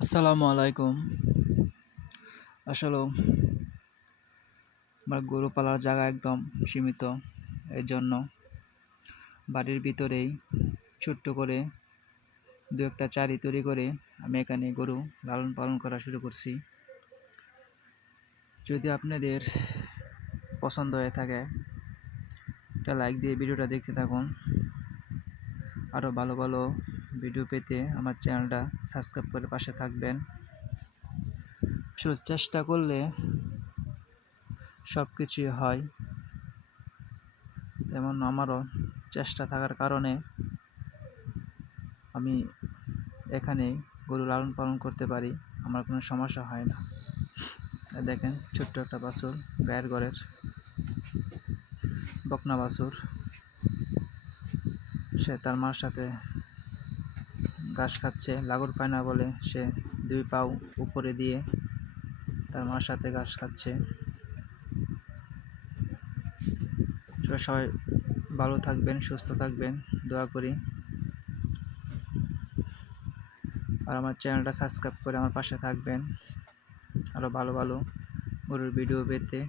আসসালামু আলাইকুম। আসলেও আমার গরু পালার জায়গা একদম সীমিত। এজন্য বাড়ির ভিতরেই ছোট্ট করে দু-একটা চারি তৈরি করে আমি এখানে গরু লালন পালন করা শুরু করছি। যদি আপনাদের পছন্দ হয়ে থাকে একটা লাইক দিয়ে ভিডিওটা দেখতে থাকুন। আরও ভালো ভালো ভিডিও পেতে আমার চ্যানেলটা সাবস্ক্রাইব করে পাশে থাকবেন। আসলে চেষ্টা করলে সব কিছুই হয়, তেমন আমারও চেষ্টা থাকার কারণে আমি এখানে গরু লালন পালন করতে পারি, আমার কোনো সমস্যা হয় না। দেখেন ছোট্ট একটা বাছুর, গায়ের ঘরের বকনা বাছুর, সে তার মার সাথে ঘাস খাচ্ছে। লাঙল পায় না বলে সে দুই পাও উপরে দিয়ে তার মার সাথে ঘাস খাচ্ছে। সবাই ভালো থাকবেন, সুস্থ থাকবেন, দোয়া করি। আর আমার চ্যানেলটা সাবস্ক্রাইব করে আমার পাশে থাকবেন আরও ভালো ভালো গরুর ভিডিও পেতে।